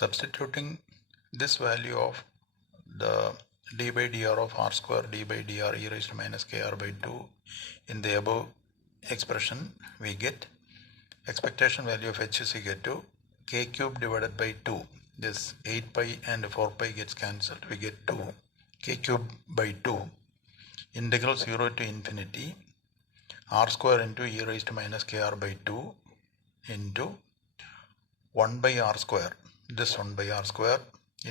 Substituting this value of the d by dr of r square d by dr e raised to minus kr by 2 in the above expression, we get expectation value of h is equal to k cube divided by 2. This 8 pi and 4 pi gets cancelled. We get 2 k cube by 2 integral 0 to infinity r square into e raised to minus kr by 2 into 1 by r square, this 1 by r square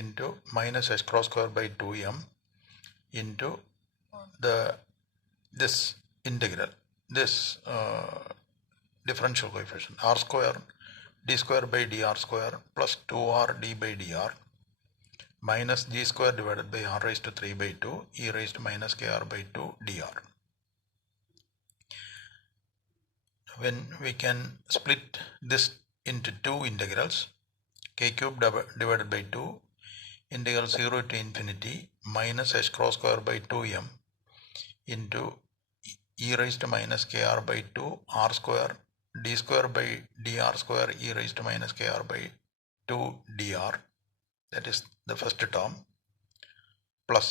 into minus h cross square by 2m into this integral, this differential coefficient r square d square by dr square plus 2r d by dr minus g square divided by r raised to 3 by 2 e raised to minus kr by 2 dr. When we can split this into two integrals, k cube divided by 2 integral 0 to infinity minus h cross square by 2m into e raised to minus kr by 2 r square d square by dr square e raised to minus kr by 2 dr, that is the first term, plus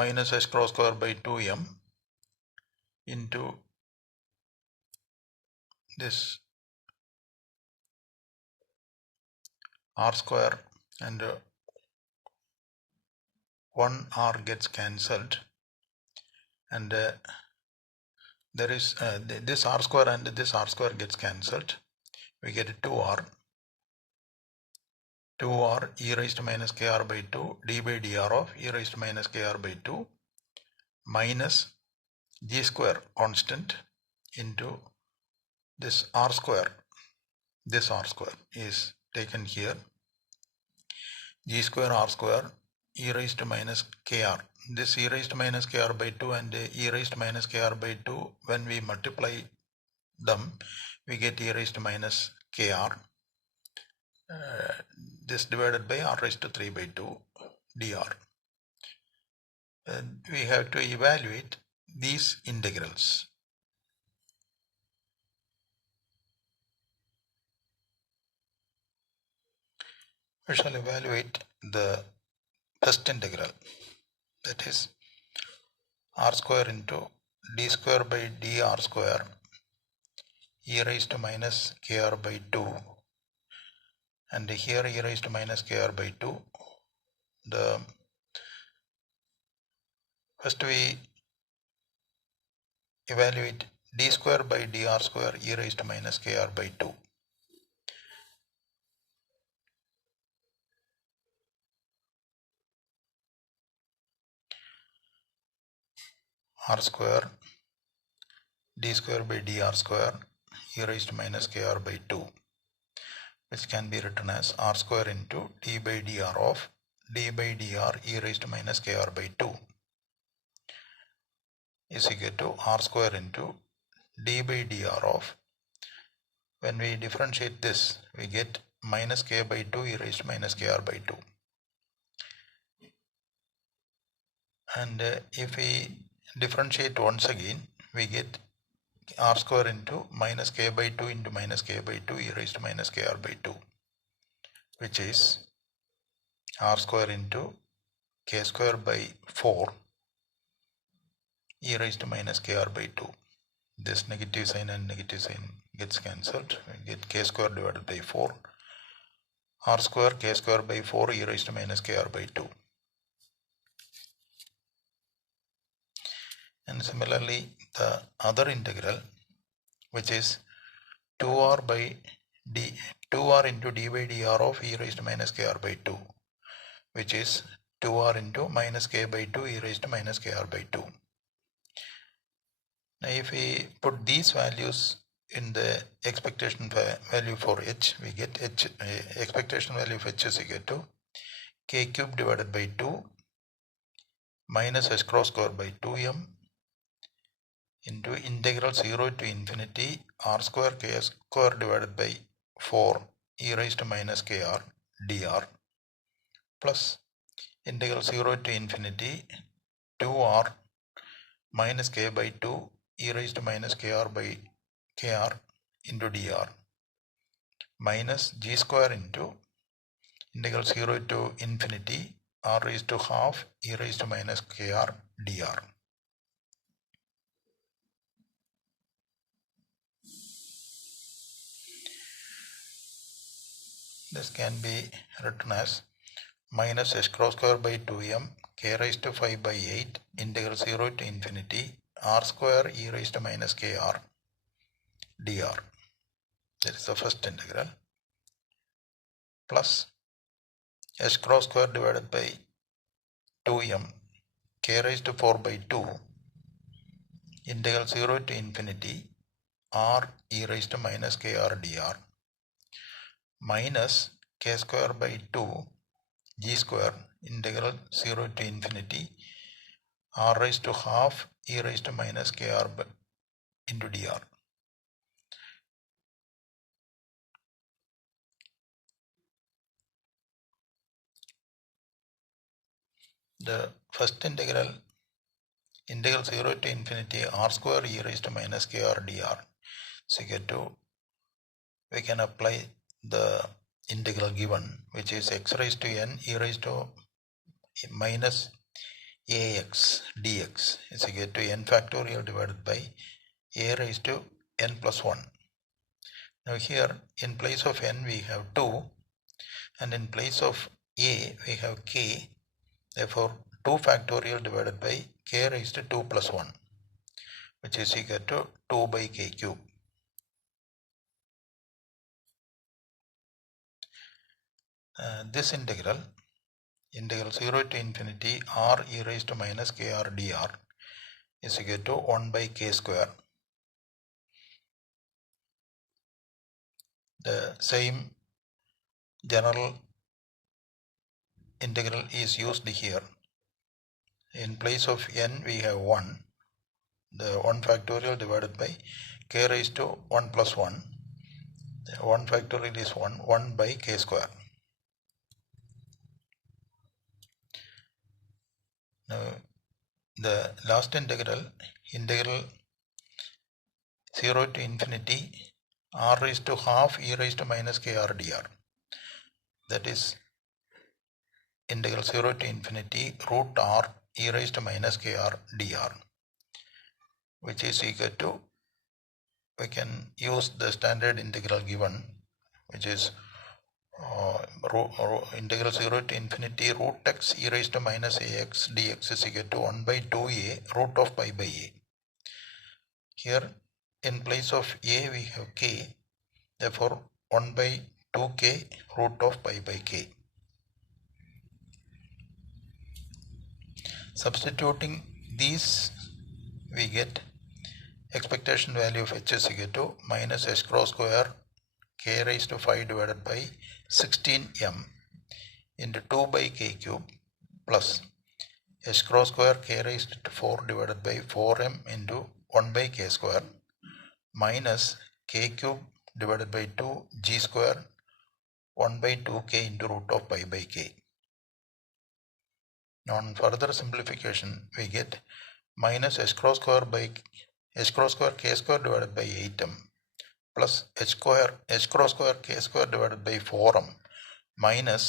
minus h cross square by 2m into this r square and 1r gets cancelled, and there is this r square and this r square gets cancelled. We get 2r e raised to minus kr by 2 d by dr of e raised to minus kr by 2 minus g square constant into this r square. This r square is taken here, g square r square e raised to minus kr. This e raised to minus kr by 2 and e raised to minus kr by 2, when we multiply them, we get e raised to minus kr. This divided by r raised to 3 by 2 dr. We have to evaluate these integrals. We shall evaluate the first integral, that is r square into d square by dr square e raised to minus kr by 2, and here e raised to minus kr by 2. The first we evaluate d square by dr square e raised to minus kr by 2. R square d square by dr square e raised to minus kr by 2, which can be written as r square into d by dr of d by dr e raised to minus kr by 2 is equal to r square into d by dr of, when we differentiate this, we get minus k by 2 e raised to minus kr by 2. And if we differentiate once again, we get r square into minus k by 2 into minus k by 2 e raised to minus kr by 2, which is r square into k square by 4 e raised to minus kr by 2. This negative sign and negative sign gets cancelled. We get k square divided by 4, r square k square by 4 e raised to minus kr by 2. And similarly, the other integral, which is 2r into d by dr of e raised to minus kr by 2, which is 2r into minus k by 2 e raised to minus kr by 2. Now if we put these values in the expectation value for h, we get expectation value of h is equal to k cube divided by 2 minus h cross square by 2m into integral 0 to infinity r square k square divided by 4 e raised to minus kr dr plus integral 0 to infinity 2r minus k by 2 e raised to minus kr by kr into dr minus g square into integral 0 to infinity r raised to half e raised to minus kr dr. This can be written as minus h cross square by 2m k raised to 5 by 8 integral 0 to infinity r square e raised to minus kr dr. That is the first integral, plus h cross square divided by 2m k raised to 4 by 2 integral 0 to infinity r e raised to minus kr dr minus k square by 2 g square integral 0 to infinity r raised to half e raised to minus kr into dr. The first integral 0 to infinity r square e raised to minus kr dr is equal to, we can apply the integral given, which is x raised to n e raised to minus ax dx is equal to n factorial divided by a raised to n plus 1. Now here in place of n we have 2 and in place of a we have k. Therefore 2 factorial divided by k raised to 2 plus 1, which is equal to 2 by k cube. This integral 0 to infinity r e raised to minus kr dr is equal to 1 by k square. The same general integral is used here. In place of n we have 1, the 1 factorial divided by k raised to 1 plus 1. The 1 factorial is 1 by k square. Now the last integral 0 to infinity r raised to half e raised to minus kr dr, that is integral 0 to infinity root r e raised to minus kr dr, which is equal to, we can use the standard integral given, which is integral 0 to infinity root x e raised to minus ax dx is equal to 1 by 2a root of pi by a. Here in place of a we have k, therefore 1 by 2k root of pi by k. Substituting these, we get expectation value of h is equal to minus h cross square k raised to 5 divided by 16m into 2 by k cube plus h cross square k raised to 4 divided by 4m into 1 by k square minus k cube divided by 2 g square 1 by 2k into root of pi by k. On further simplification, we get minus h cross square k square divided by 8m plus h cross square k square divided by 4m minus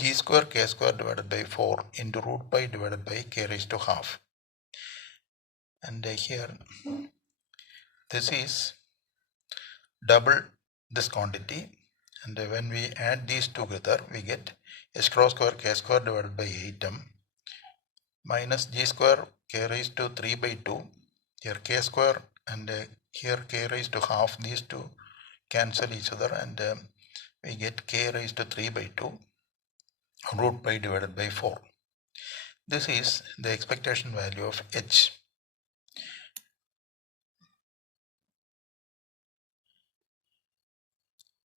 g square k square divided by 4 into root pi divided by k raised to half. And here this is double this quantity, and when we add these together we get h cross square k square divided by 8m minus g square k raised to 3 by 2, here k square and here k raised to half, these two cancel each other and we get k raised to 3 by 2 root pi divided by 4. This is the expectation value of h.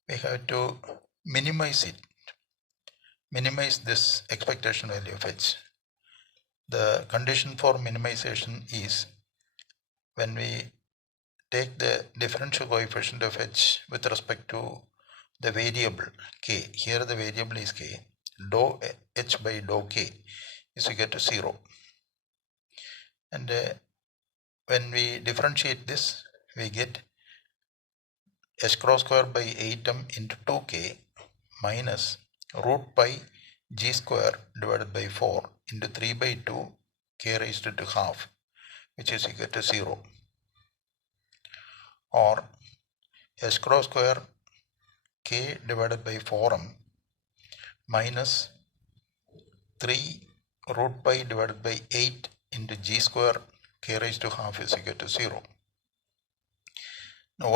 We have to minimize this expectation value of h. The condition for minimization is when we take the differential coefficient of h with respect to the variable k. Here the variable is k. Dou h by dou k is equal to 0. And when we differentiate this, we get h cross square by 8m into 2k minus root pi g square divided by 4 into 3 by 2 k raised to half, which is equal to 0. Or h cross square k divided by 4m minus 3 root pi divided by 8 into g square k raised to half is equal to 0. Now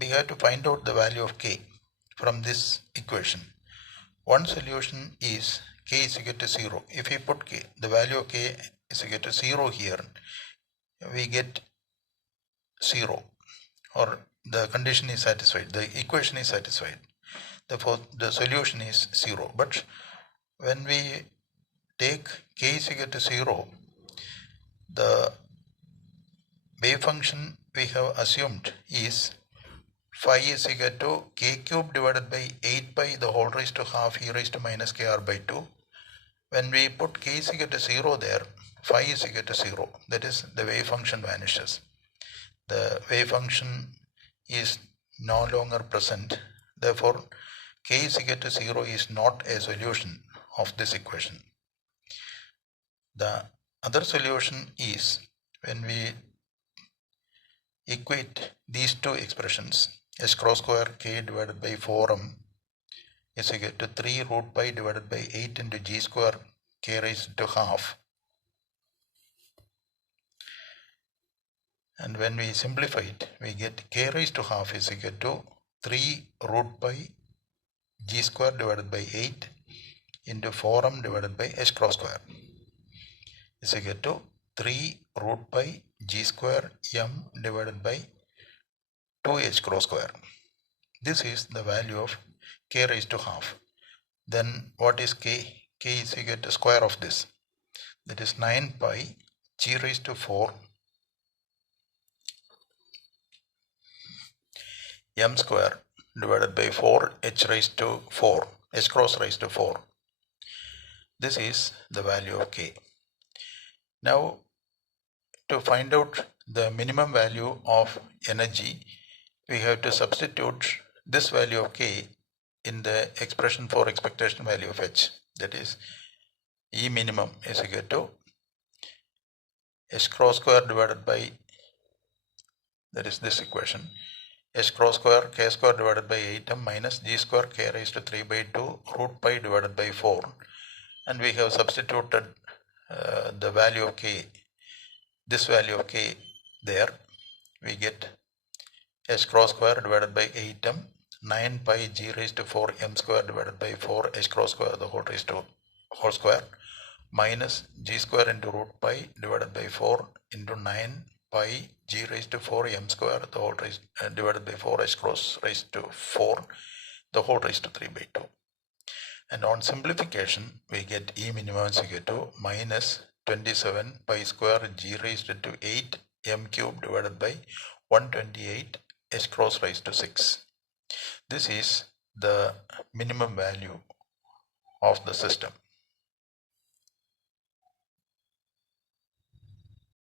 we have to find out the value of k from this equation. One solution is k is equal to 0. If we put k, the value of k is equal to 0 here, we get 0, or the condition is satisfied, the equation is satisfied. Therefore, the solution is 0. But when we take k is equal to 0, the wave function we have assumed is phi is equal to k cube divided by 8 pi the whole raised to half e raised to minus kr by 2. When we put k is equal to 0 there, phi is equal to 0. That is, the wave function vanishes. The wave function is no longer present. Therefore, k is equal to 0 is not a solution of this equation. The other solution is when we equate these two expressions, h cross square k divided by 4m is equal to 3 root pi divided by 8 into g square k raised to half. And when we simplify it, we get k raised to half is equal to 3 root pi g square divided by 8 into 4m divided by h cross square is equal to 3 root pi g square m divided by 2h cross square. This is the value of k raised to half. Then what is k? K is equal to square of this. That is 9 pi g raised to 4 m square divided by 4 h raised to 4, h cross raised to 4. This is the value of k. Now, to find out the minimum value of energy, we have to substitute this value of k in the expression for expectation value of h. That is, E minimum is equal to h cross square divided by, that is this equation, h cross square k square divided by 8m minus g square k raised to 3 by 2 root pi divided by 4. And we have substituted the value of k, this value of k there. We get h cross square divided by 8m 9 pi g raised to 4 m square divided by 4 h cross square the whole raised to whole square minus g square into root pi divided by 4 into 9 pi g raised to 4 m square the whole raised divided by 4 h cross raised to 4 the whole raised to 3 by 2. And on simplification, we get E minimum is equal to minus 27 pi square g raised to 8 m cube divided by 128 h cross raised to 6. This is the minimum value of the system.